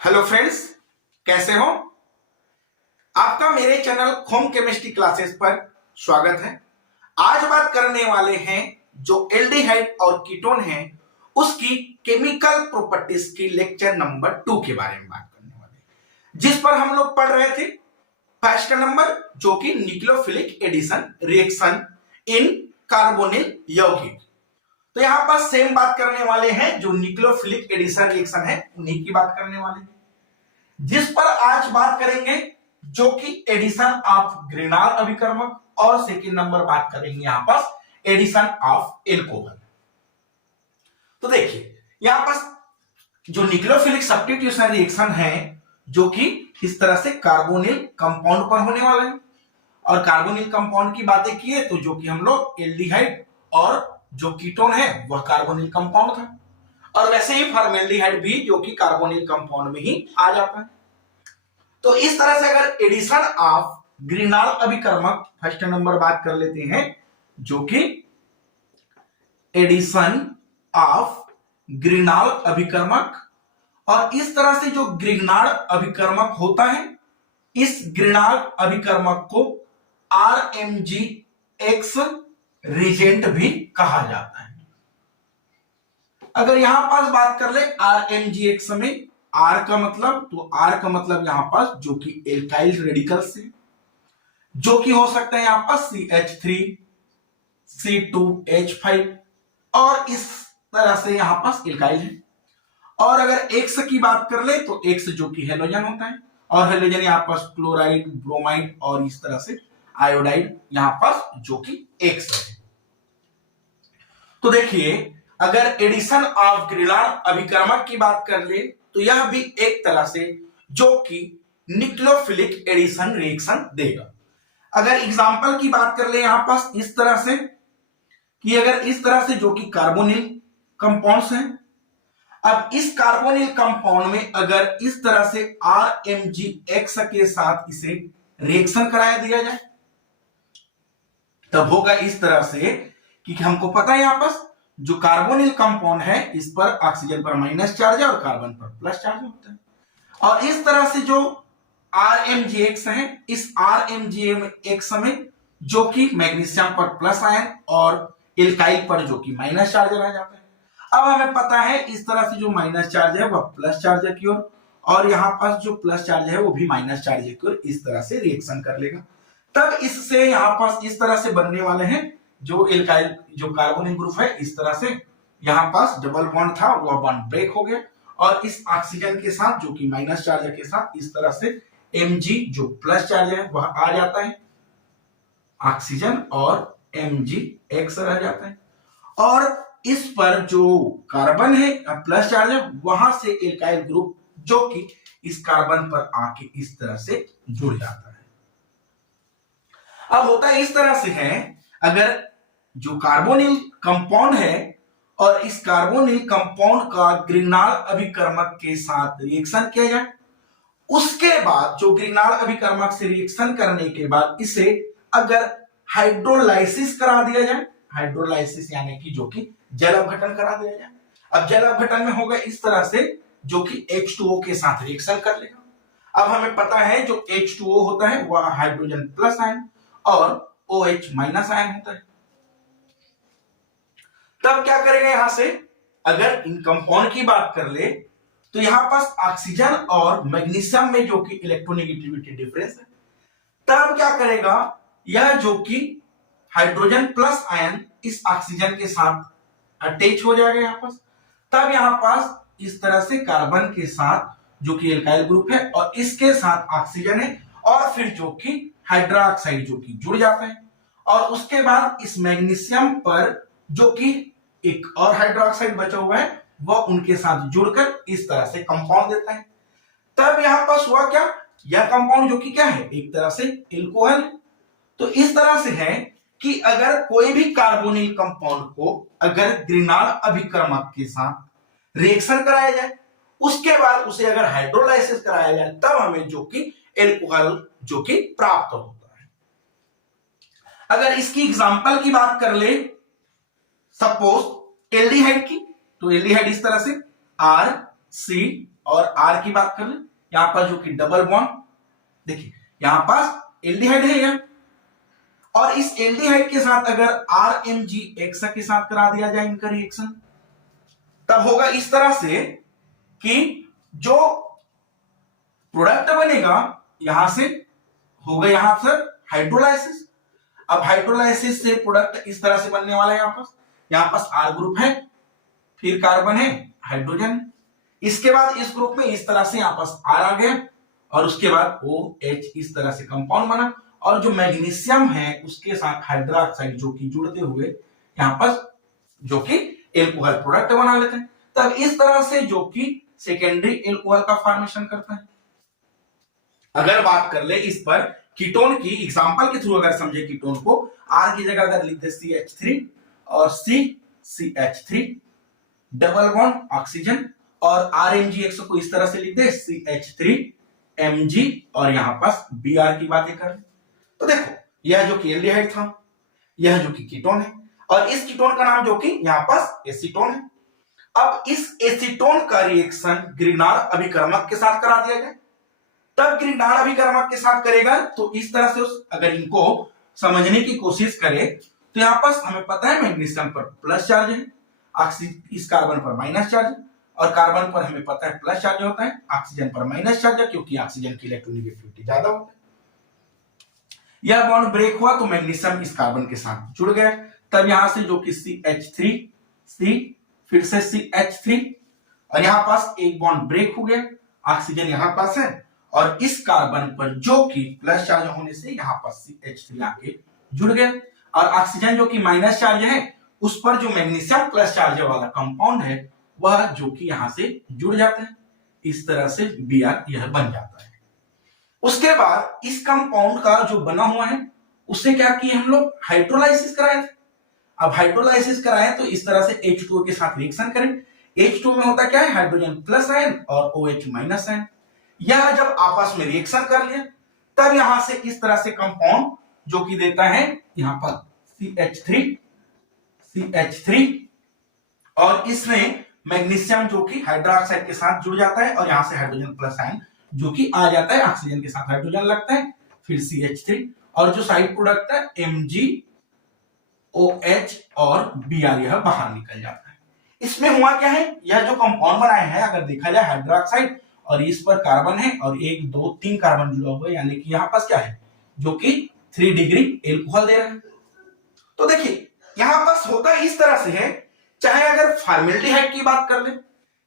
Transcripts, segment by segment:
Hello friends, कैसे हो? आपका मेरे चैनल होम केमिस्ट्री क्लासेस पर स्वागत है। आज बात करने वाले हैं जो एल्डिहाइड और कीटोन है उसकी केमिकल प्रॉपर्टीज की लेक्चर नंबर 2 के बारे में बात करने वाले हैं, जिस पर हम लोग पढ़ रहे थे फर्स्ट नंबर जो कि nucleophilic addition reaction in carbonyl यौगिक। तो यहां पर सेम बात करने वाले हैं, जो न्यूक्लियोफिलिक एडिशन रिएक्शन है उन्हीं की बात करने वाले हैं, जिस पर आज बात करेंगे जो कि एडिशन ऑफ ग्रिनाल अभिकर्मक, और सेकंड नंबर बात करेंगे यहां पर एडिशन ऑफ एल्कोहल। तो देखिए यहां पर जो न्यूक्लियोफिलिक सब्स्टिट्यूशन रिएक्शन है जो कि इस तरह से कार्बोनिल कंपाउंड पर होने वाला है, और कार्बोनिल कंपाउंड की बातें किए तो जो कि हम लोग एल्डिहाइड और जो कीटोन है वह कार्बोनिल कंपाउंड था, और वैसे ही फॉर्मेल्डिहाइड भी जो कि कार्बोनिल कंपाउंड में ही आ जाता है। तो इस तरह से अगर एडिशन ऑफ ग्रिनाल अभिकर्मक फर्स्ट नंबर बात कर लेते हैं, जो कि एडिशन ऑफ ग्रिनाल अभिकर्मक, और इस तरह से जो ग्रिनाल अभिकर्मक होता है इस ग्रिनाल अभिकर्मक को RMgX रिजेंट भी कहा जाता है। अगर यहां पास बात कर ले RMgX में, R का मतलब, तो R का मतलब यहां पास जो कि एल्काइल रेडिकल से, जो कि हो सकता है यहां पास CH3 C2H5, और इस तरह से यहां पास एल्काइल है। और अगर X की बात कर ले तो X जो कि हेलोजन होता है, और हेलोजन यहां पास क्लोराइड, ब्रोमाइड और इस तरह से आयोडाइड यहां पास जो कि X है। तो देखिए अगर एडिशन ऑफ ग्रिनाल अभिकर्मक की बात कर ले तो यह भी एक तरह से जो कि न्यूक्लियोफिलिक एडिशन रिएक्शन देगा। अगर एग्जांपल की बात कर ले यहां पास इस तरह से कि अगर इस तरह से जो कि कार्बोनिल कंपाउंड्स हैं, अब इस कार्बोनिल कंपाउंड में अगर इस तरह से RMgX के साथ इसे रिएक्शन कराया दिया जाए तब होगा इस तरह से कि हमको पता है यहां पास जो कार्बोनिल कंपाउंड है इस पर ऑक्सीजन पर माइनस चार्ज है और कार्बन पर प्लस चार्ज होता है, और इस तरह से जो RMgX है इस RMgX में जो कि मैग्नीशियम पर प्लस आयन और एल्काइल पर जो कि माइनस चार्ज रह जाता है। अब हमें पता है इस तरह से जो माइनस चार्ज है वह प्लस चार्ज की ओर, और यहां पास जो प्लस चार्ज है वो भी माइनस चार्ज की ओर इस तरह से रिएक्शन कर लेगा। तब इससे यहां पास इस तरह से बनने वाले हैं जो एल्काइल जो कार्बोनिल ग्रुप है, इस तरह से यहां पास डबल बॉन्ड था वह बॉन्ड ब्रेक हो गया, और इस ऑक्सीजन के साथ जो कि माइनस चार्ज के साथ इस तरह से Mg जो प्लस चार्ज है वह आ जाता है ऑक्सीजन, और MgX रह जाता है, और इस पर जो कार्बन है प्लस चार्ज है वहां से एल्काइल ग्रुप जो कि इस कार्बन पर आके इस तरह से जुड़ जाता है। अब होता है इस तरह से है, अगर जो कार्बोनिल कंपाउंड है और इस कार्बोनिल कंपाउंड का ग्रिनाल अभिकर्मक के साथ रिएक्शन किया जाए, उसके बाद जो ग्रिनाल अभिकर्मक से रिएक्शन करने के बाद इसे अगर हाइड्रोलाइसिस करा दिया जाए, हाइड्रोलाइसिस यानी कि जो कि जल अपघटन करा दिया जाए, अब जल अपघटन में होगा इस तरह से जो कि H2O के साथ रिएक्शन कर लेगा। अब हमें पता है जो H2O होता है वह हाइड्रोजन प्लस आयन और OH माइनस आयन होता है। तब क्या करेगा यहां से, अगर इन कंपाउंड की बात कर ले तो यहां पास ऑक्सीजन और मैग्नीशियम में जो कि इलेक्ट्रोनेगेटिविटी डिफरेंस है, तब क्या करेगा यह जो कि हाइड्रोजन प्लस आयन इस ऑक्सीजन के साथ अटैच हो जाएगा यहां पास, तब यहां पास इस तरह से कार्बन के साथ जो कि एल्काइल ग्रुप है और इसके साथ ऑक्सीजन है, और फिर जो कि हाइड्रोक्साइड जो कि जुड़ जाता है, और उसके बाद इस मैग्नीशियम पर जो कि एक और हाइड्रोक्साइड बचा हुआ है वह उनके साथ जुड़कर इस तरह से कंपाउंड देता है। तब यहां पास हुआ क्या, यह कंपाउंड जो कि क्या है एक तरह से एल्कोहल। तो इस तरह से है कि अगर कोई भी कार्बोनिल कंपाउंड को अगर ग्रिनाल अभिकर्मक के साथ रिएक्शन कराया जाए, उसके बाद उसे अगर हाइड्रोलाइसिस कराया जाए तब हमें जो कि एल्कोहल जो कि प्राप्त होता है। अगर इसकी एग्जांपल की बात कर ले, सपोज एल्डिहाइड की, तो एल्डिहाइड इस तरह से R C और R की बात कर ले, यहां पर जो कि डबल बॉन्ड, देखिए यहां पास एल्डिहाइड है यहां, और इस एल्डिहाइड के साथ अगर RMG एक्सा के साथ करा दिया जाए इनका रिएक्शन, तब होगा इस तरह से कि जो प्रोडक्ट बनेगा यहां से होगा यहां पर हाइड्रोलाइसिस। अब हाइड्रोलाइसिस से प्रोडक्ट इस तरह से बनने वाला है, यहां पास R ग्रुप है, फिर कार्बन है, हाइड्रोजन, इसके बाद इस ग्रुप में इस तरह से यहां पास R आ गया, और उसके बाद OH इस तरह से कंपाउंड बना, और जो मैग्नीशियम है उसके साथ हाइड्रोक्साइड जो कि जुड़ते हुए यहां पर जो कि एल्कोहल प्रोडक्ट बना लेते हैं। तब इस तरह से जो कि सेकेंडरी एल्कोहल का फॉर्मेशन करता है। अगर बात कर ले इस पर कीटोन की, एग्जांपल के थ्रू अगर समझे कीटोन को, R की जगह अगर लिख दे CH3 और CH3 डबल बॉन्ड ऑक्सीजन, और RMgX को इस तरह से लिख दे CH3Mg, और यहां पास Br की बातें कर ले, तो देखो यह जो कि एल्डिहाइड था, यह जो कि कीटोन है, और इस कीटोन का नाम जो कि यहां पास एसीटोन है। अब इस एसीटोन का रिएक्शन ग्रिग्नार्ड अभिकर्मक के साथ करा दिया जाए, तब ग्रिग्नार्ड अभिकर्मक के साथ करेगा तो इस तरह से अगर इनको समझने की कोशिश करें तो यहां पास हमें पता है मैग्नीशियम पर प्लस चार्ज है, इस कार्बन पर माइनस चार्ज है, और कार्बन पर हमें पता है प्लस चार्ज होता है, ऑक्सीजन पर माइनस चार्ज है, क्योंकि ऑक्सीजन की इलेक्ट्रोनेगेटिविटी ज्यादा होता है। यह बॉन्ड ब्रेक हुआ तो मैग्नीशियम इस कार्बन के साथ जुड़ गया, तब यहां से जो कि CH3 C फिर से CH3, और यहां पास एक बॉन्ड ब्रेक हो गया, ऑक्सीजन यहां पास है, और इस कार्बन पर जो कि प्लस चार्ज होने से यहां पर CH3 आके जुड़ गया, और ऑक्सीजन जो कि माइनस चार्ज है उस पर जो मैग्नीशियम प्लस चार्ज वाला कंपाउंड है वह जो कि यहां से जुड़ जाता है, इस तरह से Br यह बन जाता है। उसके बाद इस कंपाउंड का जो बना हुआ है उससे क्या किए हम लोग, हाइड्रोलाइसिस कराए थे। अब हाइड्रोलाइसिस कराए तो इस तरह से H2O के साथ रिएक्शन करें, H2 में होता क्या है, हाइड्रोजन प्लस आयन और OH माइनस आयन, यह जब आपस में रिएक्शन कर लिया तब यहां से इस तरह से कंपाउंड जो कि देता है यहां पर CH3 और इसमें मैग्नीशियम जो कि हाइड्रोक्साइड के साथ जुड़ जाता है, और यहां से हाइड्रोजन प्लस आयन जो कि आ जाता है, ऑक्सीजन के साथ हाइड्रोजन लगता है, फिर CH3, और जो साइड प्रोडक्ट है MgOH और Br यह बाहर निकल जाता है। इसमें हुआ क्या है, यह जो कंपाउंड बनाया है अगर देखा जाए हाइड्रोक्साइड, और इस पर कार्बन है और 1 2 3 कार्बन जुड़ा हुआ है, यानी कि यहां पास क्या है जो कि 3 डिग्री एल्कोहल दे रहा है। तो देखिए यहां पास होता इस तरह से है, चाहे अगर फॉर्मेल्डिहाइड की बात कर ले,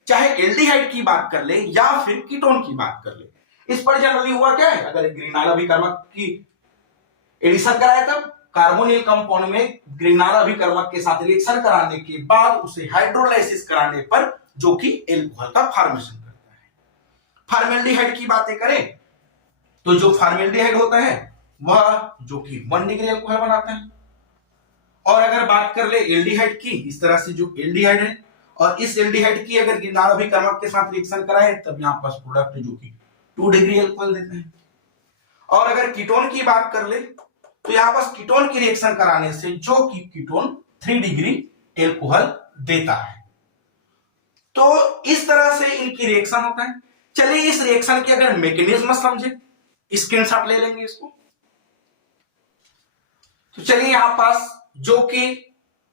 चाहे एल्डिहाइड की बात कर ले, या फिर कीटोन की बात कर ले, इस पर जनरली हुआ क्या है, अगर ग्रिग्नार्ड अभिकर्मक की एडिशन कराया तब कार्बोनिल कंपाउंड में ग्रिग्नार्ड अभिकर्मक के साथ रिएक्शन कराने के बाद उसे हाइड्रोलाइसिस कराने पर जो कि एल्कोहल का फॉर्मेशन करता है। फॉर्मेल्डिहाइड की बातें करें तो जो फॉर्मेल्डिहाइड होता है वह जो कि 1 डिग्री एल्कोहल बनाता है, और अगर बात कर ले एल्डिहाइड की, इस तरह से जो एल्डिहाइड है, और इस एल्डिहाइड की अगर ग्रिग्नार्ड अभिकर्मक के साथ रिएक्शन कराए तब यहां पास प्रोडक्ट जो कि 2 डिग्री एल्कोहल देते हैं। और अगर कीटोन की बात कर ले तो यहां पास कीटोन की रिएक्शन कराने से जो कि कीटोन 3 डिग्री एल्कोहल देता है। तो इस तरह से इनकी रिएक्शन होता है। चलिए इस रिएक्शन की अगर मैकेनिज्म समझे, स्क्रीनशॉट ले लेंगे इसको। तो चलिए यहां पास जो कि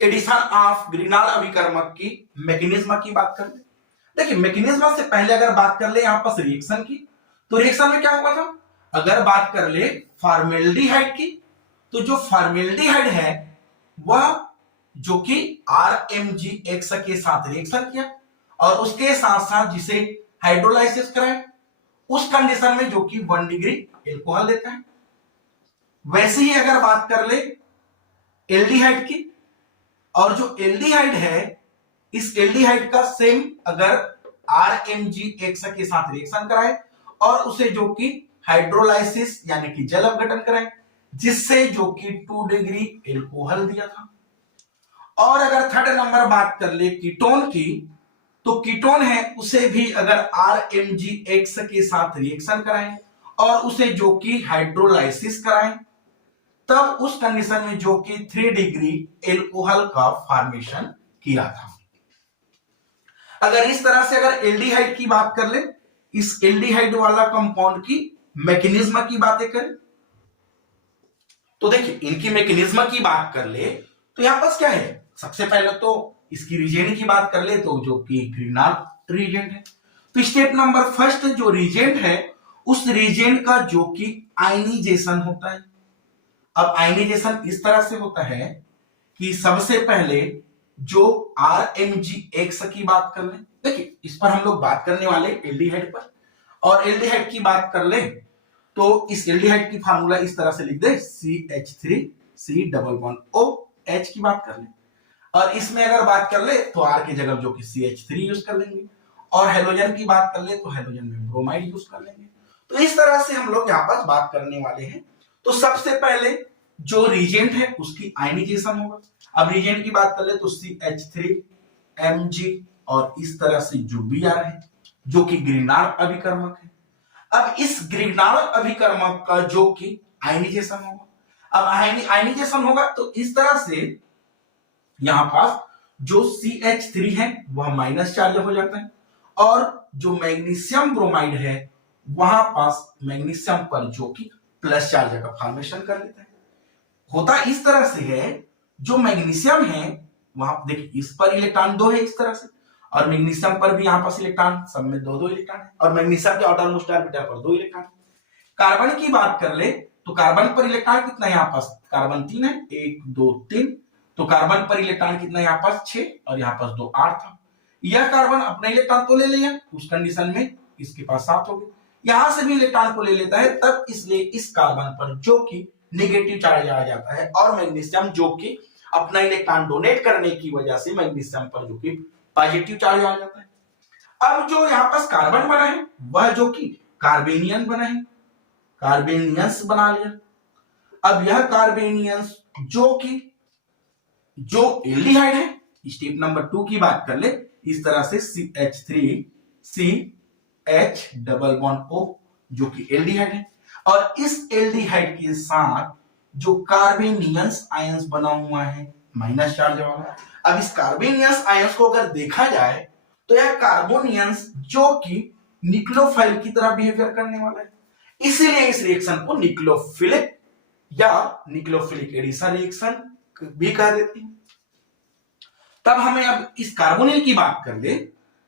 एडिशन ऑफ ग्रिग्नार्ड अभिकर्मक की मैकेनिज्म की बात कर ले। देखिए मैकेनिज्म से पहले अगर बात कर ले यहां पास रिएक्शन की, तो रिएक्शन में क्या हुआ था, अगर बात कर ले फॉर्मेल्डिहाइड की, तो जो फॉर्मेल्डिहाइड है वह जो कि RMgX के साथ रिएक्शन किया और उसके साथ साथ जिसे हाइड्रोलाइसिस कराए, उस कंडीशन में जो कि 1 डिग्री एल्कोहल देता है। वैसे ही अगर बात कर ले एल्डिहाइड की, और जो एल्डिहाइड है इस एल्डिहाइड का सेम अगर RMgX के साथ रिएक्शन कराए और उसे जो कि हाइड्रोलाइसिस यानी कि जल अपघटन कराए, जिससे जो कि 2 डिग्री एल्कोहल दिया था। और अगर थर्ड नंबर बात कर ले कीटोन की, तो कीटोन है उसे भी अगर RMgX के साथ रिएक्शन कराएं और उसे जो कि हाइड्रोलाइसिस कराएं, तब उस कंडीशन में जो कि 3 डिग्री एल्कोहल का फॉर्मेशन किया था। अगर इस तरह से अगर एल्डिहाइड की बात कर ले, इस एल्डिहाइड वाला कंपाउंड की मैकेनिज्म की बातें करें तो देखिए इनकी मैकेनिज्म की बात कर ले तो यहां पास क्या है, सबसे पहले तो इसकी रीजेंट की बात कर ले तो जो कि ग्रिग्नार्ड रीजेंट है। तो स्टेप नंबर फर्स्ट जो रीजेंट है उस रीजेंट का जो कि आयनाइजेशन होता है। अब आयनाइजेशन इस तरह से होता है कि सबसे पहले जो RMgX की बात कर ले, देखिए इस पर हम लोग बात करने वाले एल्डिहाइड पर, और एल्डिहाइड की बात कर ले तो इस एल्डिहाइड की फार्मूला इस तरह से लिख दे CH3C डबल बॉन्ड OH की बात कर ले, और इसमें अगर बात कर ले तो R की जगह जो कि CH3 यूज कर लेंगे, और हेलोजन की बात कर ले तो हेलोजन में ब्रोमाइड यूज कर लेंगे। तो इस तरह से हम लोग यहाँ पास बात करने वाले हैं। तो सबसे पहले जो रीजेंट है उसकी आयनाइजेशन होगा। अब रीजेंट की बात कर ले तो CH3Mg और इस तरह से जो Br है जो कि ग्रिग्नार्ड अभिकर्मक है। अब इस ग्रिग्नार्ड अभिकर्मक का जो कि आयनाइजेशन होगा, अब आयनाइजेशन होगा तो इस तरह से यहां पास जो CH3 है वह माइनस चार्ज हो जाता है, और जो मैग्नीशियम ब्रोमाइड है वहां पास मैग्नीशियम पर जो कि प्लस चार्ज का फॉर्मेशन कर लेता है। होता इस तरह से है, जो मैग्नीशियम है वहां देखिए इस पर इलेक्ट्रॉन 2 है इस तरह से, और मैग्नीशियम पर भी यहां पास इलेक्ट्रॉन, सब में 2-2 इलेक्ट्रॉन है, और मैग्नीशियम के आउटर मोस्ट ऑर्बिटल पर 2 इलेक्ट्रॉन। कार्बन की बात कर ले तो कार्बन पर इलेक्ट्रॉन कितना है, यहाँ पास कार्बन 3 है, 1 2 3, तो कार्बन पर इलेक्ट्रॉन कितना है यहाँ पास 6, और यहाँ पास 2 8 था। यह कार्बन अपना इलेक्ट्रॉन को ले लिया, उस कंडीशन में इसके पास 7 हो गए। यहां से भी इलेक्ट्रॉन को ले लेता है, तब इसलिए इस कार्बन पर जो कि नेगेटिव चार्ज आ जाता है, और मैग्नीशियम जो कि अपना इलेक्ट्रॉन डोनेट करने की वजह से मैग्नीशियम पर जो कि पॉजिटिव चार्ज आ जाता है। अब जो यहाँ पास कार्बन बना है वह जो कि कार्बेनियन बना है, कार्बेनियंस बना लिया। अब यह कार्बेनियंस जो कि जो एल्डिहाइड है, स्टेप नंबर 2 की बात कर ले इस तरह से CH3CH डबल बॉन्ड O जो कि एल्डिहाइड है, और इस एल्डिहाइड के साथ जो कार्बेनियंस आयंस बना हुआ है माइनस चार्ज वाला। अब इस कार्बेनियंस आयंस को अगर देखा जाए तो यह कार्बोनियंस जो कि न्यूक्लियोफाइल की तरह बिहेवियर करने वाला है, इसीलिए इस रिएक्शन को न्यूक्लियोफिलिक या न्यूक्लियोफिलिक एडिशन रिएक्शन भी कह देते हैं। तब हमें अब इस कार्बोनिल की बात कर ले,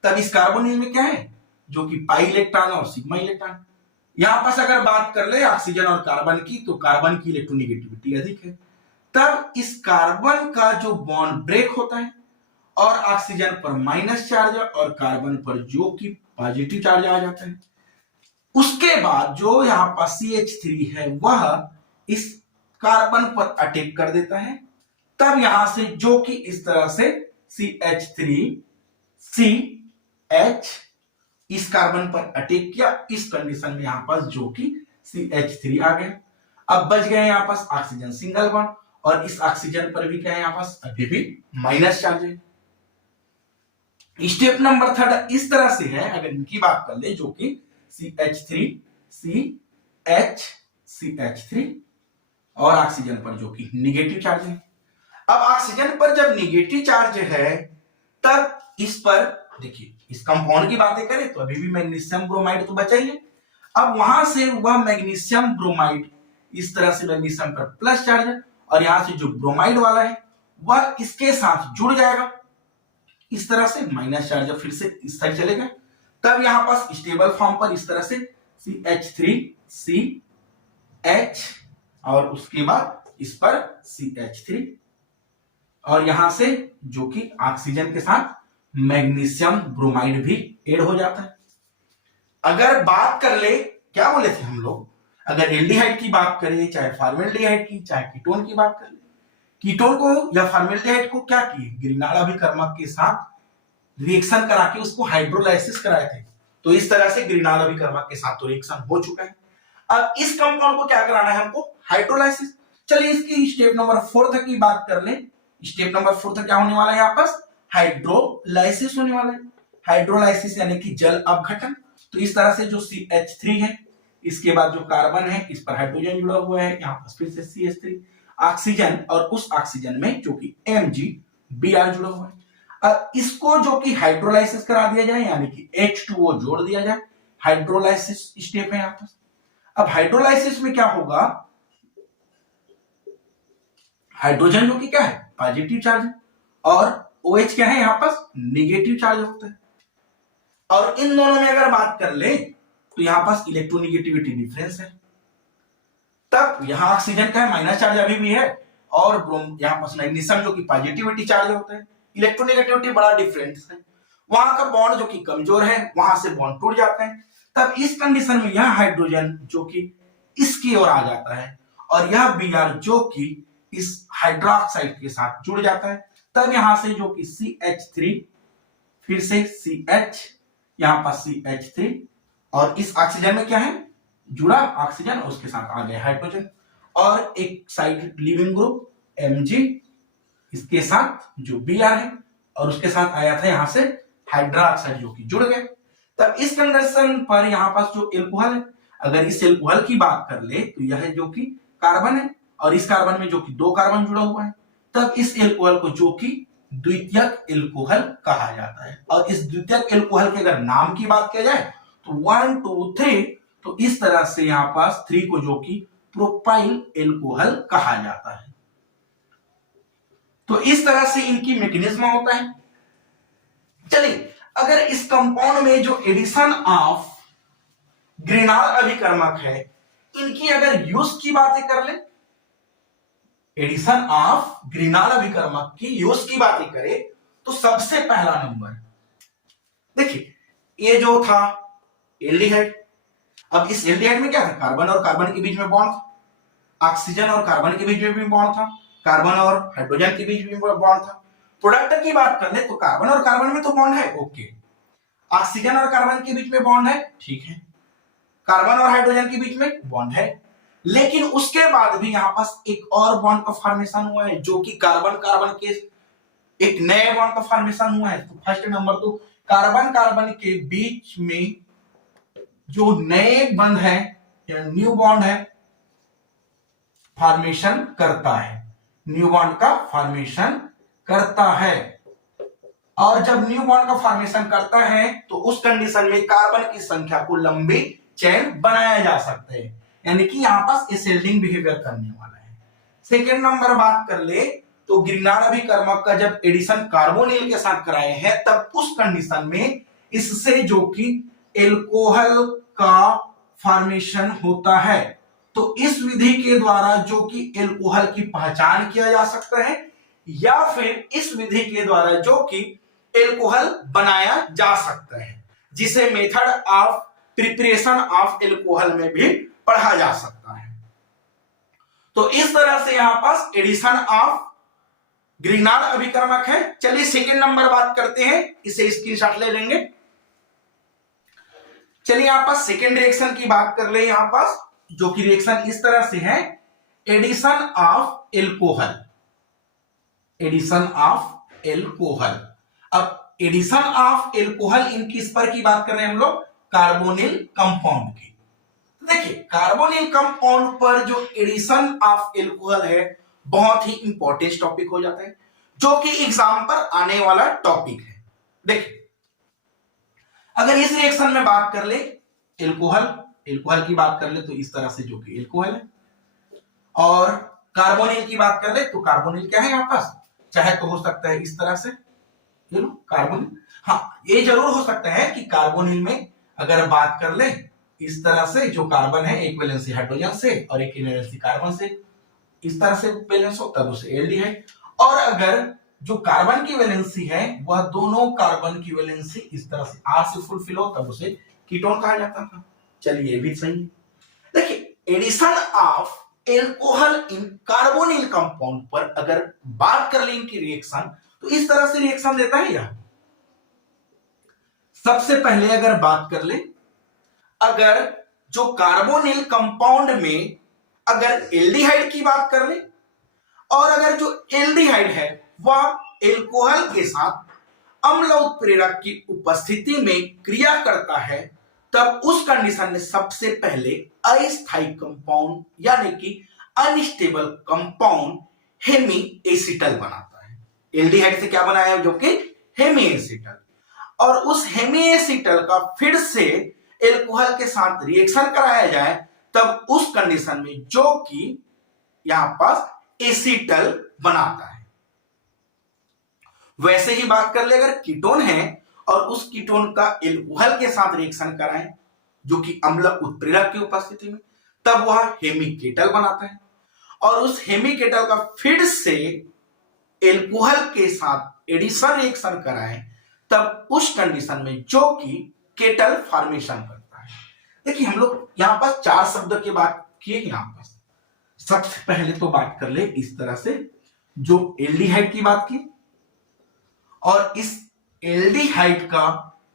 तब इस कार्बोनिल में क्या है जो कि पाई इलेक्ट्रॉन और सिग्मा इलेक्ट्रॉन। यहां पास अगर बात कर ले ऑक्सीजन और कार्बन की तो कार्बन की इलेक्ट्रोनेगेटिविटी अधिक है, तब इस कार्बन का जो बॉन्ड ब्रेक होता है और ऑक्सीजन पर माइनस चार्ज और कार्बन पर जो कि पॉजिटिव चार्ज आ जाता है। उसके बाद जो यहाँ पास CH3 है वह इस कार्बन पर अटैक कर देता है, तब यहां से जो कि इस तरह से CH3CH इस कार्बन पर अटैक किया, इस कंडीशन में यहां पास जो कि CH3 आ गया। अब बच गए यहां पास ऑक्सीजन सिंगल बॉन्ड, और इस ऑक्सीजन पर भी क्या है यहां पास अभी भी माइनस चार्ज है। स्टेप नंबर 3 इस तरह से है, अगर इनकी बात कर ले जो कि CH3CH और ऑक्सीजन पर जो कि निगेटिव चार्ज है। अब ऑक्सीजन पर जब निगेटिव चार्ज है तब इस पर देखिए इस कंपाउंड की बातें करें तो अभी भी मैग्नीशियम ब्रोमाइड तो बचा ही है। अब वहां से वह मैग्नीशियम ब्रोमाइड इस तरह से मैग्नीशियम पर प्लस चार्ज है, और यहां से जो ब्रोमाइड वाला है वह इसके साथ जुड़ जाएगा, इस तरह से माइनस चार्ज फिर से इस साइड चलेगा, तब यहां पास स्टेबल फॉर्म पर इस तरह से CH3CH और उसके बाद इस पर CH3, और यहां से जो कि ऑक्सीजन के साथ मैग्नीशियम ब्रोमाइड भी ऐड हो जाता है। अगर बात कर ले क्या बोले थे हम लोग, अगर एल्डिहाइड की बात करें चाहे फॉर्मेल्डिहाइड की चाहे कीटोन की बात कर ले, कीटोन को या फॉर्मेल्डिहाइड को क्या किए ग्रिग्नार्ड अभिकर्मक के साथ रिएक्शन करा के उसको हाइड्रोलाइसिस कराए थे, तो इस तरह से ग्रिग्नार्ड अभिकर्मक के साथ तो रिएक्शन हो चुका है। अब इस कंपाउंड को क्या कराना है हमको, हाइड्रोलाइसिस। चलिए इसकी स्टेप नंबर 4 की बात कर ले। स्टेप नंबर 4 क्या होने वाला है, यहाँ पास हाइड्रोलाइसिस होने वाला है। हाइड्रोलाइसिस यानी कि जल अपघटन। तो इस तरह से जो CH3 है इसके बाद जो कार्बन है इस पर हाइड्रोजन जुड़ा हुआ है, यहाँ पास फिर से CH3 ऑक्सीजन, और उस ऑक्सीजन में जो कि Mg Br जुड़ा हुआ है। अब इसको जो कि हाइड्रोलाइसिस करा दिया जाए, यानी कि H2O जोड़ दिया जाए, हाइड्रोलाइसिस स्टेप है यहां पर। अब हाइड्रोलाइसिस में क्या होगा, हाइड्रोजन जो कि क्या है पॉजिटिव चार्ज है और OH क्या है यहां पर नेगेटिव चार्ज होता है। और इन दोनों में अगर बात कर ले तो यहां पास इलेक्ट्रोनिगेटिविटी डिफरेंस है, तब यहां ऑक्सीजन का है माइनस चार्ज अभी भी है और यहां पास मैग्नीशियम जो कि पॉजिटिविटी चार्ज होता है, इलेक्ट्रोनिगेटिविटी बड़ा डिफरेंस है। वहां का बॉन्ड जो कि कमजोर है वहां से बॉन्ड टूट जाते हैं, तब इस कंडीशन में यह हाइड्रोजन जो कि इसकी ओर आ जाता है और यह Br जो कि इस हाइड्रोक्साइड के साथ जुड़ जाता है, तब यहां से जो कि CH3 फिर से CH, यहां पर CH3 और इस ऑक्सीजन में क्या है जुड़ा ऑक्सीजन, उसके साथ आ गया हाइड्रोजन और एक साइड लिविंग ग्रुप Mg इसके साथ जो Br है और उसके साथ आया था यहां से हाइड्रोक्साइड जो कि जुड़ गए। तब इस कंडीशन पर यहां पास जो एल्कोहल है, अगर इस एल्कोहल की बात कर ले तो यह जो कि कार्बन है और इस कार्बन में जो कि 2 कार्बन जुड़ा हुआ है, तब इस एल्कोहल को जो कि द्वितीयक एल्कोहल कहा जाता है। और इस द्वितीयक एल्कोहल के अगर नाम की बात किया जाए तो 1 2 3, तो इस तरह से यहां पास 3 को जो कि प्रोपाइल एल्कोहल कहा जाता है। तो इस तरह से इनकी मैकेनिज्म होता है। चलिए, अगर इस कंपाउंड में जो एडिशन ऑफ ग्रीनाल अभिकर्मक है, इनकी अगर यूज की बातें कर ले, एडिशन ऑफ ग्रीनाल अभिकर्मक की यूज की बातें करें तो सबसे पहला नंबर देखिए, ये जो था एल्डिहाइड। अब इस एल्डिहाइड में क्या था, कार्बन और कार्बन के बीच में बॉन्ड था, ऑक्सीजन और कार्बन के बीच में भी बॉन्ड था, कार्बन और हाइड्रोजन के बीच में बॉन्ड था। प्रोडक्ट की बात कर ले तो कार्बन और कार्बन में तो बॉन्ड है, ओके, ऑक्सीजन और कार्बन के बीच में बॉन्ड है, ठीक है, कार्बन और हाइड्रोजन के बीच में बॉन्ड है, लेकिन उसके बाद भी यहां पास एक और बॉन्ड का फॉर्मेशन हुआ है जो कि कार्बन कार्बन के एक नए बॉन्ड का फॉर्मेशन हुआ है। तो फर्स्ट नंबर तो कार्बन कार्बन के बीच में जो नए बंध है या न्यू बॉन्ड है फॉर्मेशन करता है, न्यू बॉन्ड का फॉर्मेशन करता है। और जब न्यू बॉन्ड का फॉर्मेशन करता है तो उस कंडीशन में कार्बन की संख्या को लंबी चेन बनाया जा सकता है, यानी कि यहां पास एसिडिंग बिहेवियर करने वाला है। सेकेंड नंबर बात कर ले तो ग्रीनाल अभिकर्मक का जब एडिशन कार्बोनिल के साथ कराए हैं, तब उस कंडीशन में इससे जो कि एल्कोहल का फॉर्मेशन होता है। तो इस विधि के द्वारा जो कि एल्कोहल की पहचान किया जा सकता है या फिर इस विधि के द्वारा जो कि एल्कोहल बनाया जा सकता है, जिसे method of preparation of alcohol में भी पढ़ा जा सकता है। तो इस तरह से यहां पास एडिशन ऑफ ग्रीनाल अभिकर्मक है। चलिए सेकेंड नंबर बात करते हैं, इसे स्क्रीनशॉट ले लेंगे। चलिए यहां पास सेकेंड रिएक्शन की बात कर ले, यहां पास जो कि रिएक्शन इस तरह से है, addition of alcohol, addition of alcohol. अब एडिशन ऑफ एल्कोहल इन किस पर की बात कर रहे हैं हम लोग, कार्बोनिल कंपाउंड की। देखिए कार्बोनिल कंपाउंड पर जो एडिशन ऑफ एल्कोहल है बहुत ही इंपॉर्टेंट टॉपिक हो जाता है, जो कि एग्जाम पर आने वाला टॉपिक है। देखिए अगर इस रिएक्शन में बात कर ले एल्कोहल, एल्कोहल की बात कर ले तो इस तरह से जो कि एल्कोहल है, और कार्बोनिल की बात कर ले तो कार्बोनिल क्या है यहां पास, चाहे तो हो सकता है इस तरह से कार्बोनिल, हाँ ये जरूर हो सकता है कि कार्बोनिल में अगर बात कर ले इस तरह से, जो कार्बन है एक वैलेंसी हाइड्रोजन से और एक वैलेंसी कार्बन से इस तरह से बैलेंस हो तब उसे एल्डिहाइड। और अगर जो कार्बन की वैलेंसी है वह दोनों कार्बन की वैलेंसी इस तरह से R से फुलफिल हो तब उसे कीटोन कहा जाता था। चलिए ये भी सही है। देखिए addition of alcohol in carbonyl compound पर अगर बात कर ले इनकी रिएक्शन तो इस तरह से रिएक्शन देता है यह। सबसे पहले अगर बात कर ले, अगर जो कार्बोनिल कंपाउंड में अगर एल्डिहाइड की बात कर ले और अगर जो एल्डिहाइड है वह एल्कोहल के साथ अम्ल उत्प्रेरक की उपस्थिति में क्रिया करता है, तब उस कंडीशन में सबसे पहले अस्थायी कंपाउंड यानी कि अनस्टेबल कंपाउंड हेमी एसिटल बनाता है। एल्डिहाइड से क्या बनाया है, जो कि हेमी एसिटल, और उस हेमी एसिटल का फिर से एल्कोहल के साथ रिएक्शन कराया जाए, तब उस कंडीशन में जो कि यहां पास एसिटल बनाता है। वैसे ही बात कर ले अगर कीटोन है और उस कीटोन का एल्कोहल के साथ रिएक्शन कराएं जो कि अम्ल उत्प्रेरक की उपस्थिति में, तब वह हेमिकेटल बनाता है, और उस हेमिकेटल का फिर से एल्कोहल के साथ एडिशन रिएक्शन कराएं, तब उस कंडीशन में जो कि केटल फॉर्मेशन करता है। देखिए हम लोग यहां पर 4 शब्द की बात किए। यहां पर सबसे पहले तो बात कर ले इस तरह से, जो एल्डिहाइड की बात की, और इस एल्डिहाइड का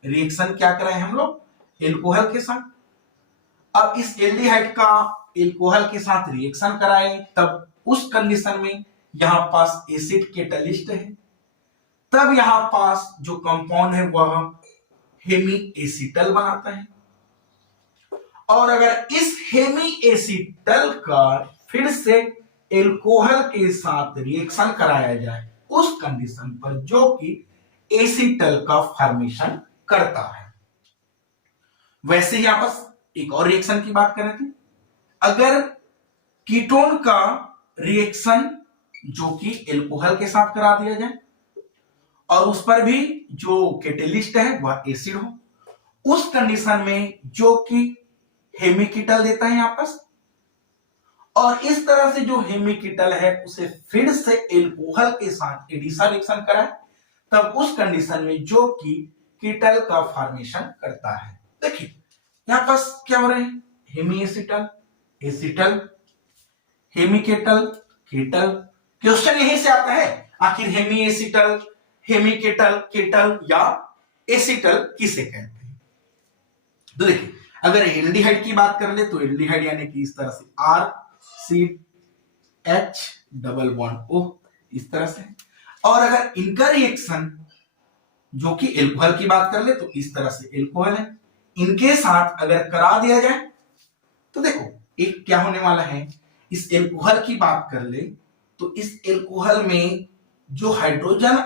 रिएक्शन क्या कराए हम लोग एल्कोहल के साथ। अब इस एल्डिहाइड का एल्कोहल के साथ रिएक्शन कराए, तब उस कंडीशन में यहां पास एसिड केटलिस्ट है, तब यहां पास जो कंपाउंड है वह हेमी एसिटल बनाता है। और अगर इस हेमी एसिटल का फिर से एल्कोहल के साथ रिएक्शन कराया जाए उस कंडीशन पर जो कि एसिटल का फॉर्मेशन करता है। वैसे ही आपस एक और रिएक्शन की बात कर रहे थे, अगर कीटोन का रिएक्शन जो कि एल्कोहल के साथ करा दिया जाए और उस पर भी जो कैटेलिस्ट है वह एसिड हो, उस कंडीशन में जो कि हेमिकेटल देता है आपस, और इस तरह से जो हेमिकेटल है उसे फिर से एल्कोहल के साथ एडिशन रिएक्शन कराए, तब उस कंडीशन में जो कि कीटल का फॉर्मेशन करता है। देखिए यहां पास क्या हो रहे हैं, hemi acetal, acetal, hemiketal, ketal. Question यहीं से आता है, आखिर हेमी एसिटल, हेमिकेटल, केटल या एसिटल किसे कहते हैं। तो देखिए अगर एल्डिहाइड की बात कर ले तो एल्डिहाइड यानी कि इस तरह से R C H double bond O, इस तरह से। और अगर इनका रिएक्शन जो कि एल्कोहल की बात कर ले तो इस तरह से एल्कोहल है, इनके साथ अगर करा दिया जाए तो देखो एक क्या होने वाला है, इस एल्कोहल की बात कर ले तो इस एल्कोहल में जो हाइड्रोजन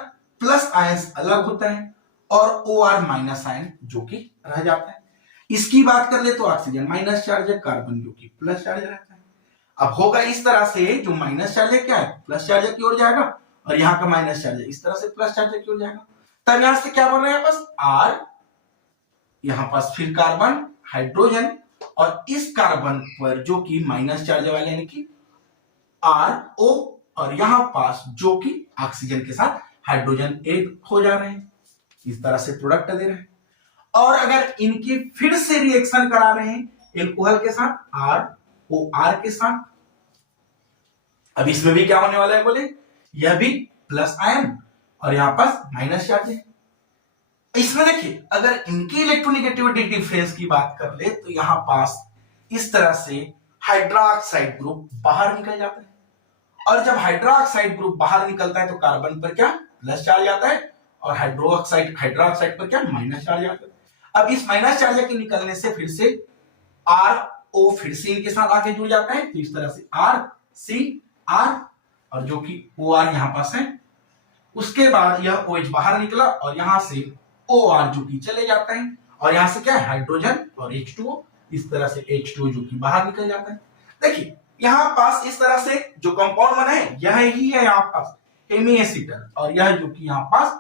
प्लस आयंस अलग होता है और ओ आर माइनस आयन जो कि रह जाता है। इसकी बात कर ले तो ऑक्सीजन माइनस चार्ज है, कार्बन जो कि प्लस चार्ज रहता है। अब होगा इस तरह से, जो माइनस चार्ज है क्या है प्लस चार्ज की ओर जाएगा, और यहाँ का माइनस चार्ज इस तरह से प्लस चार्ज की ओर जाएगा। तब यहां से क्या बन रहा है बस आर, यहां पास फिर कार्बन, हाइड्रोजन, और इस कार्बन पर जो कि माइनस चार्ज वाले यानी कि आर ओ, और यहां पास जो कि ऑक्सीजन के साथ हाइड्रोजन एक हो जा रहे हैं, इस तरह से प्रोडक्ट दे रहे हैं। और अगर इनकी फिर से रिएक्शन करा रहे हैं एल्कोहल के साथ, आर ओ आर के साथ, अब इसमें भी क्या होने वाला है बोले, यह भी प्लस आयन और यहां पास माइनस चार्ज है। इसमें देखिए अगर इनकी इलेक्ट्रोनेगेटिविटी डिफरेंस की बात कर ले तो यहां पास इस तरह से हाइड्रोक्साइड ग्रुप बाहर निकल जाता है, और जब हाइड्रोक्साइड ग्रुप बाहर निकलता है तो कार्बन पर क्या प्लस चार्ज आता है, और हाइड्रोक्साइड पर क्या माइनस चार्ज आता है। अब इस माइनस चार्ज के निकलने से फिर से आर ओ फिर से इनके साथ आके जुड़ जाता है, तो इस तरह से आर सी आर, और जो कि ओ आर यहां पास है। उसके बाद यह OH बाहर निकला और यहां से OR जो कि चले जाता है, और यहां से क्या है हाइड्रोजन और H2O, इस तरह से H2O जो कि बाहर निकल जाता है। देखिए यहां पास इस तरह से जो कंपाउंड बना है यह ही है यहां पास हेमी एसिटल, और यह जो कि यहां पास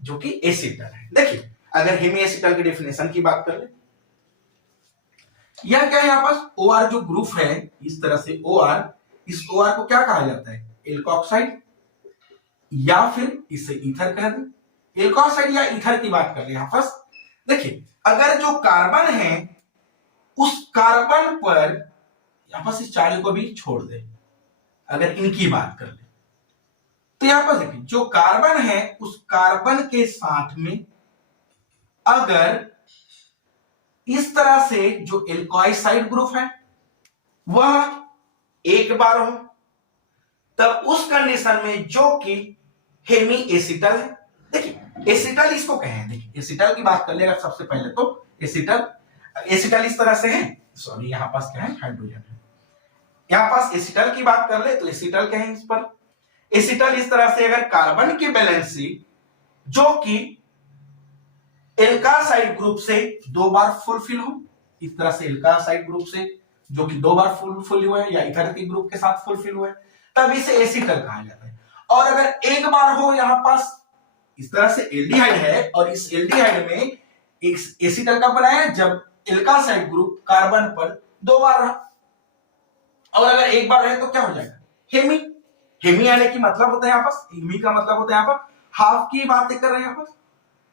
जो कि एसिटल है। देखिए अगर हेमी एसिटल की डेफिनेशन की बात कर ले, यह क्या है यहां पास OR जो ग्रुप है इस तरह से OR, इस OR को क्या कहा जाता है एल्कोक्साइड, या फिर इसे ईथर कह दें। एल्कोक्साइड या ईथर की बात कर ले यहां पास। देखिए अगर जो कार्बन है उस कार्बन पर यहां पास इस चार्ज को भी छोड़ दे, अगर इनकी बात कर ले तो यहां पर देखिए जो कार्बन है उस कार्बन के साथ में अगर इस तरह से जो एल्कोक्साइड ग्रुप है वह एक बार हो, तब उस कंडीशन में जो कि हेमी एसिटल है। देखिए एसिटल इसको कहें, देखिए एसिटल की बात कर लेगा सबसे पहले तो एसिटल इस तरह से है, सॉरी यहां पास क्या है हाइड्रोजन है, यहां पास एसिटल की बात कर ले तो एसिटल कहें इस पर। एसिटल इस तरह से अगर कार्बन की वैलेंसी जो कि एल्कासाइड ग्रुप से 2 बार फुलफिल हो। इस तरह से एल्कासाइड ग्रुप से जो कि 2 बार फुलफिल हुआ है या इथर के ग्रुप के साथ फुलफिल हुआ है, तब इसे एसिटल कहा जाता है। और अगर एक बार हो यहां पास इस तरह से एल्डिहाइड है और इस एल्डिहाइड में एक एसिटल कब बनाया, जब एल्कासाइड ग्रुप कार्बन पर 2 बार रहा। और अगर एक बार है तो क्या हो जाएगा, हेमी। हेमी आने की मतलब होता है यहां पास, हेमी का मतलब होता है यहां पर हाफ की बातें कर रहे हैं यहां पर।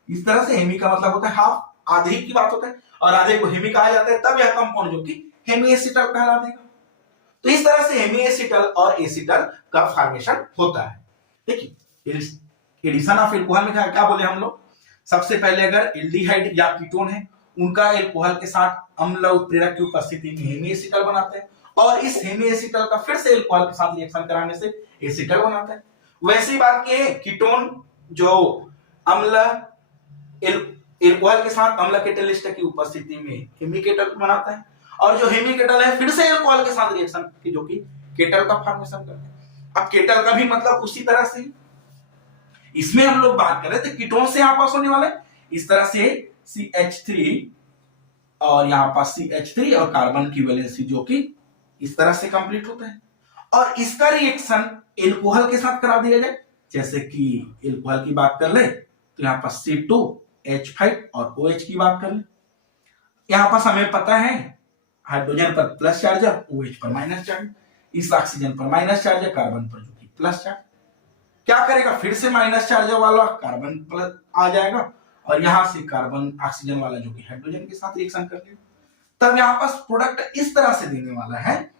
इस तरह से हेमी का मतलब होता है हाफ, आधे की बात होता है, और आधे को हेमी कहा जाता है, तब यह कंपाउंड जो कि हेमी एसिटल कहला देगा। तो इस तरह से हेमी एसिटल और एसिटल का फॉर्मेशन होता है। देखिए एडिशन ऑफ एल्कोहल में क्या बोले हम लोग, सबसे पहले अगर एल्डिहाइड या कीटोन है उनका एल्कोहल के साथ अम्ल उत्प्रेरक की उपस्थिति में हेमी एसिटल बनाते हैं, और इस हेमी एसिटल का फिर से एल्कोहल के साथ रिएक्शन कराने से एसिटल बनाता है। वैसी बात की कीटोन जो अम्ल एल्कोहल के साथ अम्ल कैटलिस्ट की उपस्थिति में हेमी केटल बनाता है, और जो हेमी केटल है फिर से अल्कोहल के साथ रिएक्शन की जो कि केटल का फॉर्मेशन करता है। अब केटल का भी मतलब उसी तरह से, इसमें हम लोग बात कर रहे थे कीटोन से यहां पास होने वाले इस तरह से CH3 और यहां पास CH3 और कार्बन की वैलेंसी जो कि इस तरह से कंप्लीट होता है, और इसका रिएक्शन एल्कोहल के साथ करा दिया जाए। जैसे कि एल्कोहल की बात कर ले तो यहां पास C2H5 और OH की बात कर ले, यहां पास हमें पता है हाइड्रोजन पर प्लस चार्ज है, OH पर माइनस चार्ज, इस ऑक्सीजन पर माइनस चार्ज है, कार्बन पर जो कि प्लस चार्ज। क्या करेगा, फिर से माइनस चार्ज वाला कार्बन प्लस आ जाएगा, और यहां से कार्बन ऑक्सीजन वाला जो कि हाइड्रोजन के साथ रिएक्शन कर लेगा, तब यहां पास प्रोडक्ट इस तरह से देने वाला है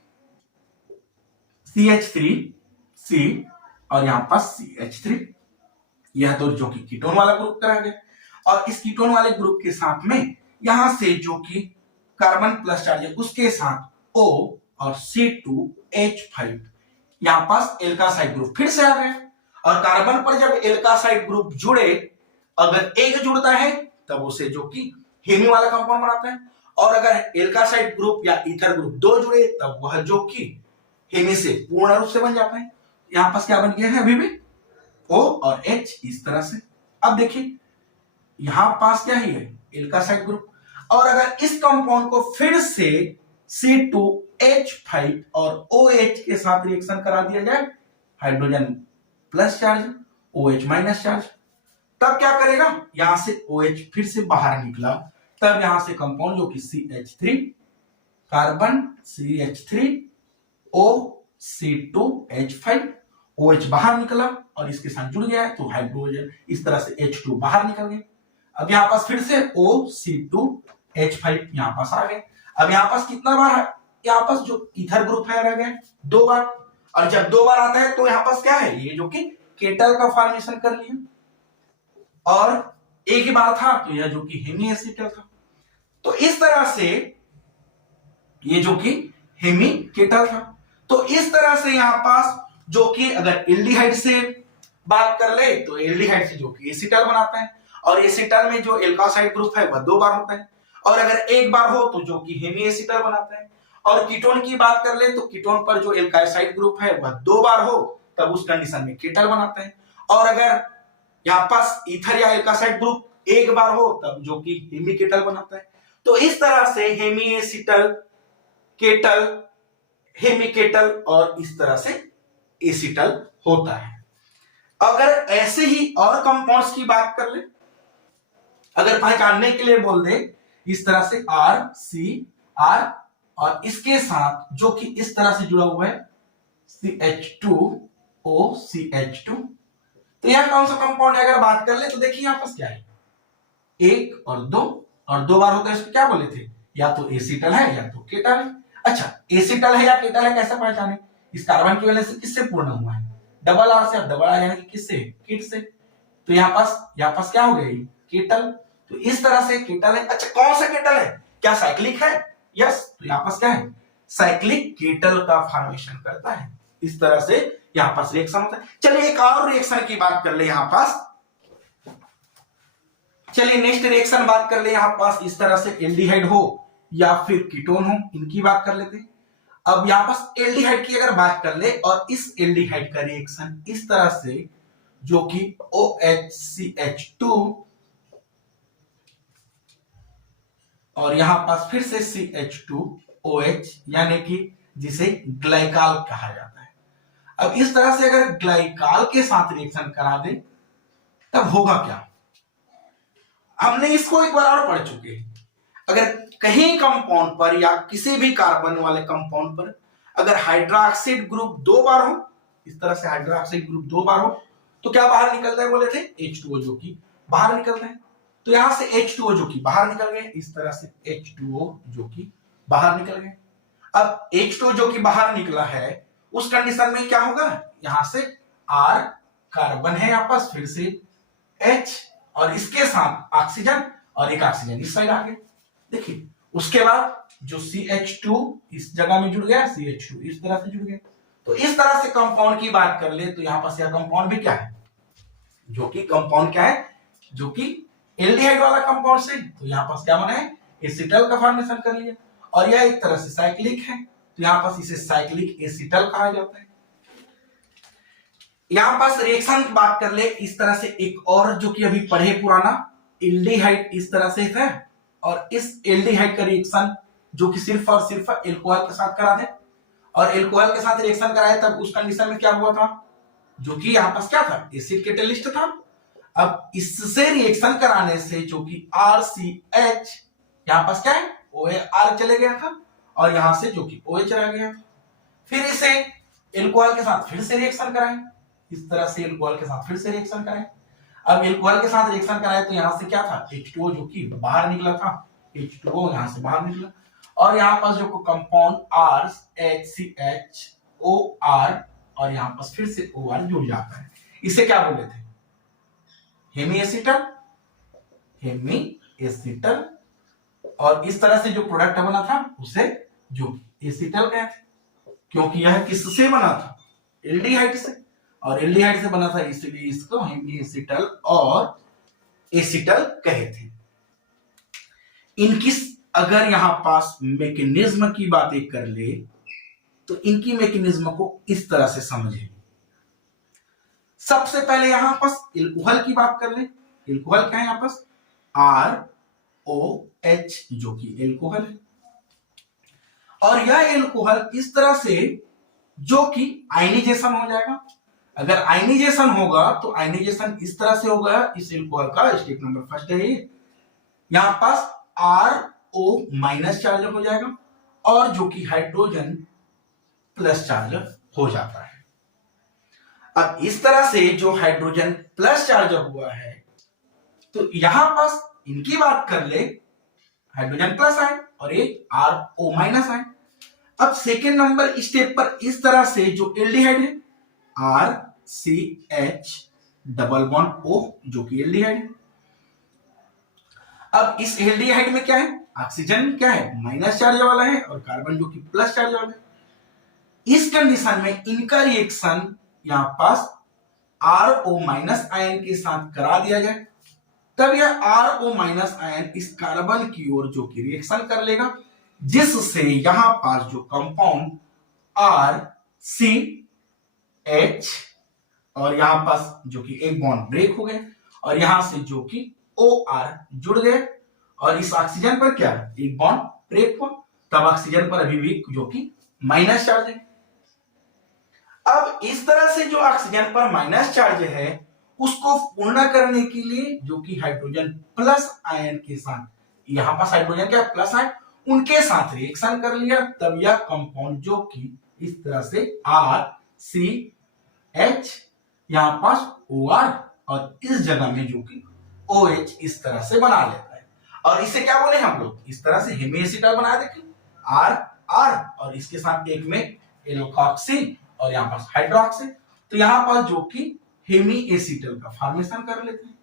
CH3C और यहां पास CH3, यह तो जो कि कीटोन वाला ग्रुप करा गया, और इस कीटोन वाले ग्रुप के साथ में यहां से जो कि कार्बन प्लस चार्ज है उसके साथ O और C2H5, यहां पास एल्कासाइड ग्रुप फिर से आ गए, और कार्बन पर जब एल्कासाइड ग्रुप जुड़े, अगर एक जुड़ता है तब उसे जो कि हेमी वाला कंपाउंड बनाता है, और अगर एल्कासाइड ग्रुप या ईथर ग्रुप 2 जुड़े तब वह जो कि हेमी से पूर्ण रूप से बन जाता है। यहां पास क्या बन गया है अभी भी O और H इस तरह से। अब देखिए यहां पास क्या ही है एल्कासाइड ग्रुप, और अगर इस कंपाउंड को फिर से C2H5 और OH के साथ रिएक्शन करा दिया जाए, hydrogen plus charge OH minus charge, तब क्या करेगा, यहां से OH फिर से बाहर निकला, तब यहां से कंपाउंड जो कि CH3 carbon CH3 O C2H5 OH बाहर निकला और इसके साथ जुड़ गया है, तो हाइड्रोजन इस तरह से H2 बाहर निकल गया। अब यहां पास फिर से O C2H5 यहां पास आ गए। अब यहां पास कितना बार है, यहां पास जो ईथर ग्रुप है रह गए 2 बार, और जब 2 बार आता है तो यहां पास क्या है, ये जो कि केटल का फॉर्मेशन कर लिया, और एक ही बार था तो यह जो कि हेमी एसिटल था। तो इस तरह से ये जो कि हेमी केटल था। तो इस तरह से यहां पास जो कि अगर एल्डिहाइड से बात कर ले तो एल्डिहाइड से जो कि एसिटल बनाता है, और एसिटल में जो एल्कासाइड ग्रुप है वह 2 बार होता है, और अगर एक बार हो तो जो कि हेमी एसिटल बनाता है। और कीटोन की बात कर ले तो कीटोन पर जो एल्कासाइड ग्रुप है वह 2 बार हो तब उस कंडीशन में केटल बनाता है, और अगर यहां पास ईथर या एल्कासाइड ग्रुप एक बार हो तब जो कि हेमी केटल बनाता है। तो इस तरह से hemiacetal, ketal, hemiketal और इस तरह से एसिटल होता है। अगर ऐसे ही और कंपाउंड्स की बात कर ले, अगर पहचानने के लिए बोल दे इस तरह से RCR और इसके साथ जो कि इस तरह से जुड़ा हुआ है CH2OCH2, तो यह कौन सा कंपाउंड है, अगर बात कर ले तो देखिए यहां पास क्या है 1 और 2 बार होता है, इसको क्या बोले थे, या तो एसिटल है या तो केटल है। अच्छा एसिटल है या केटल है कैसे पहचाने, इस कार्बन की वजह से किससे पूर्ण हुआ है, डबल आर से, अब डबल आर यानी कि किससे, किट से, तो यहां पास क्या हो गया केटल, तो इस तरह से केटल है। अच्छा कौन सा केटल है, क्या साइक्लिक है, यस, तो यहां पास क्या है साइक्लिक केटल का फॉर्मेशन करता है। इस तरह से यहां पास रिएक्शन होता है। चलिए एक और रिएक्शन की बात कर ले यहां पास, चलिए नेक्स्ट रिएक्शन बात कर ले यहां पास, इस तरह से एल्डिहाइड हो या फिर कीटोन हो, इनकी बात कर लेते हैं। अब यहां पास एल्डिहाइड की अगर बात कर ले और इस एल्डिहाइड का रिएक्शन इस तरह से जो कि OHCH2 और यहां पास फिर से CH2OH, यानी कि जिसे ग्लाइकाल कहा जाता है। अब इस तरह से अगर ग्लाइकाल के साथ रिएक्शन करा दे तब होगा क्या, हमने इसको एक बार और पढ़ चुके हैं। अगर कहीं कंपाउंड पर या किसी भी कार्बन वाले कंपाउंड पर अगर हाइड्रोक्साइड ग्रुप 2 बार हो, इस तरह से हाइड्रोक्साइड ग्रुप 2 बार हो, तो क्या बाहर निकलता है, बोले थे H2O जो कि बाहर निकलता है। तो यहां से H2O जो कि बाहर निकल गए, इस तरह से H2O जो कि बाहर निकल गए। अब H2O जो कि बाहर निकला है उस कंडीशन में क्या होगा, यहां से R कार्बन है यहां पास, फिर से H और इसके साथ ऑक्सीजन और एक ऑक्सीजन इस साइड आ गए। देखिए उसके बाद जो CH2 इस जगह में जुड़ गया, CH2 इस तरह से जुड़ गया। तो इस तरह से कंपाउंड की बात कर ले तो यहां पास यह कंपाउंड भी क्या है, जो कि कंपाउंड क्या है, जो कि एल्डिहाइड वाला कंपाउंड से, तो यहां पास क्या बना है, एसिटल का फॉर्मेशन कर लिया। और यह एक तरह से साइक्लिक है, तो यहां पास इसे साइक्लिक एसिटल कहा जाता है। यहां पास रिएक्शन की बात कर ले, इस तरह से एक और जो कि अभी पढ़े पुराना एल्डिहाइड इस तरह से है, और इस एल्डिहाइड का रिएक्शन जो कि सिर्फ और सिर्फ एल्कोहल के साथ करा दे, और एल्कोहल के साथ रिएक्शन कराए तब उस कंडीशन में क्या हुआ था, जो कि यहां पास क्या था, एसिड कैटलिस्ट था। अब इससे रिएक्शन कराने से जो कि RCH यहां पास क्या है, OR चले गया था, और यहां से जो कि OH रह गया था। फिर इसे एल्कोहल के साथ फिर से रिएक्शन कराएं, इस तरह से एल्कोहल के साथ फिर से रिएक्शन कराएं। अब एल्कोहल के साथ रिएक्शन कराए तो यहां से क्या था, H2O जो कि बाहर निकला था, H2O यहां से बाहर निकला, और यहां पास जो कंपाउंड RHCHOR और यहां पास फिर से OR जुड़ जाता है। इसे क्या बोले थे, हेमी एसिटल, हेमी एसिटल। और इस तरह से जो प्रोडक्ट बना था उसे जो एसिटल कहते, क्योंकि यह किससे बना था, एल्डिहाइड से, और एल्डिहाइड से बना था इसलिए इसको हेमी एसिटल और एसिटल कहे थे। इनकी अगर यहां पास मैकेनिज्म की बातें कर ले तो इनकी मैकेनिज्म को इस तरह से समझे। सबसे पहले यहां पास एल्कोहल की बात कर ले, एल्कोहल क्या है यहां पास, ROH जो कि एल्कोहल है, और यह एल्कोहल इस तरह से जो कि आयनाइजेशन हो जाएगा। अगर आयनाइजेशन होगा तो आयनाइजेशन इस तरह से होगा, इस एल्कोहल का स्टेप नंबर फर्स्ट है, यहां पास RO माइनस चार्ज हो जाएगा और जो कि हाइड्रोजन प्लस चार्ज हो जाता है। अब इस तरह से जो हाइड्रोजन प्लस चार्ज हुआ है तो यहां पास इनकी बात कर ले, हाइड्रोजन प्लस आए और एक RO माइनस आए। अब सेकेंड नंबर स्टेप पर इस तरह से जो एल्डिहाइड है RCH डबल बॉन्ड O जो कि एल्डिहाइड है। अब इस एल्डिहाइड में क्या है, ऑक्सीजन क्या है, माइनस चार्ज वाला है, और कार्बन जो कि प्लस चार्ज वाला है। इस कंडीशन में इनका रिएक्शन यहां पास RO माइनस आयन के साथ करा दिया जाए, तब यह RO माइनस आयन इस कार्बन की ओर जो कि रिएक्शन कर लेगा, जिससे यहां पास जो कंपाउंड RCH और यहां पास जो कि एक बॉन्ड ब्रेक हो गए और यहां से जो कि OR जुड़ गए, और इस ऑक्सीजन पर क्या एक बॉन्ड ब्रेक हुआ, तब ऑक्सीजन पर अभी भी जो कि माइनस चार्ज है। अब इस तरह से जो ऑक्सीजन पर माइनस चार्ज है उसको पूर्ण करने के लिए जो कि हाइड्रोजन प्लस आयन के साथ, यहां पास हाइड्रोजन क्या प्लस आयन उनके साथ रिएक्शन कर लिया, तब यह कंपाउंड जो कि इस तरह से RCH यहां पास OR और इस जगह में जो कि OH इस तरह से बना लेता है। और इसे क्या बोले हम लोग, इस तरह से हेमी एसिटल बना देते, R और इसके साथ एक में एल्कोक्सी और यहां पास हाइड्रोक्सी, तो यहां पास जो कि हेमी एसिटल का फॉर्मेशन कर लेते हैं।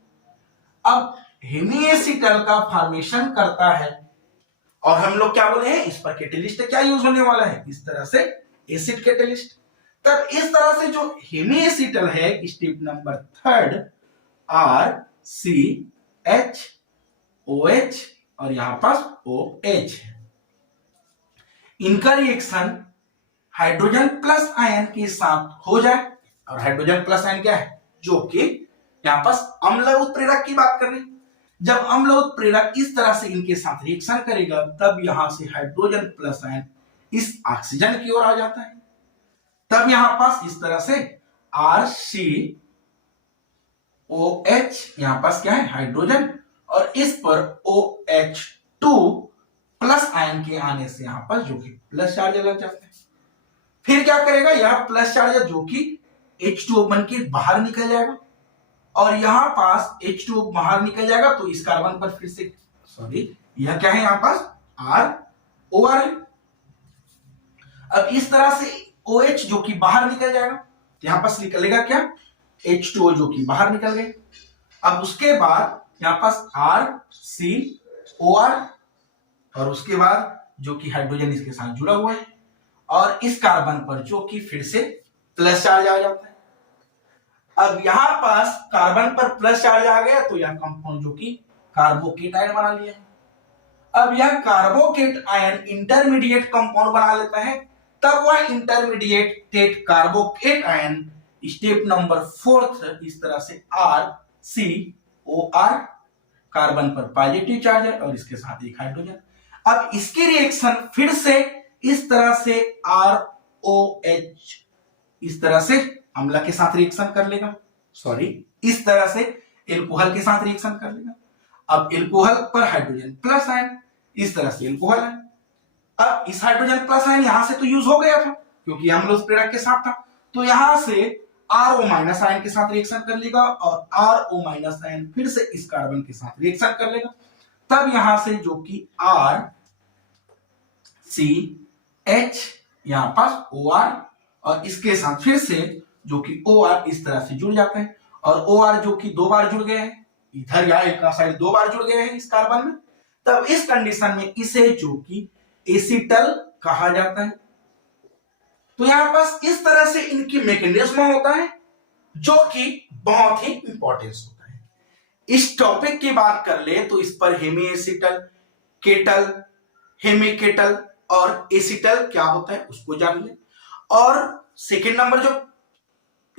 अब हेमी एसिटल का फॉर्मेशन करता है और हम लोग क्या बोले हैं, इस पर कैटलिस्ट क्या यूज होने वाला है, इस तरह से एसिड कैटलिस्ट। तब इस तरह से जो हेमी एसिटल है step number third RCH OH और यहां पास OH है, इनका रिएक्शन हाइड्रोजन प्लस आयन के साथ हो जाए, और हाइड्रोजन प्लस आयन क्या है जो कि यहाँ पास अम्ल उत्प्रेरक की बात कर रहे हैं। जब अम्ल उत्प्रेरक इस तरह से इनके साथ रिएक्शन करेगा तब यहां से हाइड्रोजन प्लस आयन इस ऑक्सीजन की ओर आ जाता है। तब यहां पास इस तरह से RCOH यहां पास क्या है हाइड्रोजन, और इस पर OH2 प्लस आयन के आने से यहां पर जो कि प्लस चार्ज लग जाता है। फिर क्या करेगा, यह प्लस चार्ज जो कि H2O बन के बाहर निकल जाएगा, और यहां पास H2O बाहर निकल जाएगा तो इस कार्बन पर फिर से यह क्या है यहां पास ROR है। अब इस तरह से OH जो कि बाहर निकल जाएगा, यहां पास निकलेगा क्या H2O जो कि बाहर निकल गए। अब उसके बाद यहां पास RCOR, और उसके बाद जो कि हाइड्रोजन इसके साथ जुड़ा हुआ है, और इस कार्बन पर जो कि फिर से प्लस चार्ज आ जाता है। अब यहां पास कार्बन पर प्लस चार्ज आ गया तो यह कंपाउंड जो कि कार्बोकेट आयन बना लिया है। अब यह कार्बोकेट आयन इंटरमीडिएट कंपाउंड बना लेता है, तब वह इंटरमीडिएट कार्बोकेट आयन स्टेप नंबर 4 इस तरह से RCOR, कार्बन पर पॉजिटिव चार्ज है और इसके साथ एक हाइड्रोजन। अब इसकी रिएक्शन फिर से इस तरह से ROH इस तरह से अम्ल के साथ रिएक्शन कर लेगा, इस तरह से एल्कोहल के साथ रिएक्शन कर लेगा। अब एल्कोहल पर हाइड्रोजन प्लस आयन, इस तरह से एल्कोहल है। अब इस हाइड्रोजन प्लस आयन यहां से तो यूज हो गया था क्योंकि अम्ल उत्प्रेरक के साथ था, तो यहां से RO माइनस आयन के साथ रिएक्शन कर लेगा, और RO माइनस आयन फिर से इस कार्बन के साथ रिएक्शन कर लेगा। तब यहां से जो कि RCH यहां पास OR, और इसके साथ फिर से जो कि OR इस तरह से जुड़ जाता है, और OR जो कि 2 बार जुड़ गए हैं इधर या एक साइड 2 बार जुड़ गए हैं इस कार्बन में। तब इस कंडीशन में इसे जो कि एसिटल कहा जाता है। तो यहां पास इस तरह से इनकी मैकेनिज्म होता है जो कि बहुत ही इंपॉर्टेंस होता है। इस टॉपिक की बात कर ले तो इस पर हेमी एसिटल, केटल, हेमिकेटल और एसिटल क्या होता है उसको जान ले। और सेकेंड नंबर जो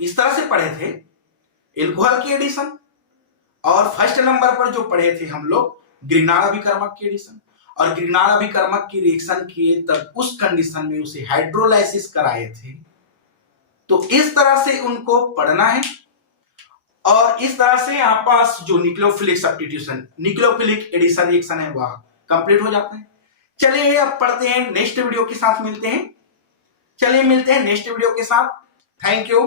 इस तरह से पढ़े थे एल्कोहल की एडिशन, और फर्स्ट नंबर पर जो पढ़े थे हम लोग ग्रिग्नार्ड अभिकर्मक की एडिशन, और ग्रिग्नार्ड अभिकर्मक की रिएक्शन किए तब उस कंडीशन में उसे हाइड्रोलाइसिस कराए थे। तो इस तरह से उनको पढ़ना है, और इस तरह से यहां पास जो nucleophilic substitution, nucleophilic addition reaction है वह कंप्लीट हो जाता है। चलिए अब पढ़ते हैं, नेक्स्ट वीडियो के साथ मिलते हैं। चलिए मिलते हैं नेक्स्ट वीडियो के साथ। Thank you.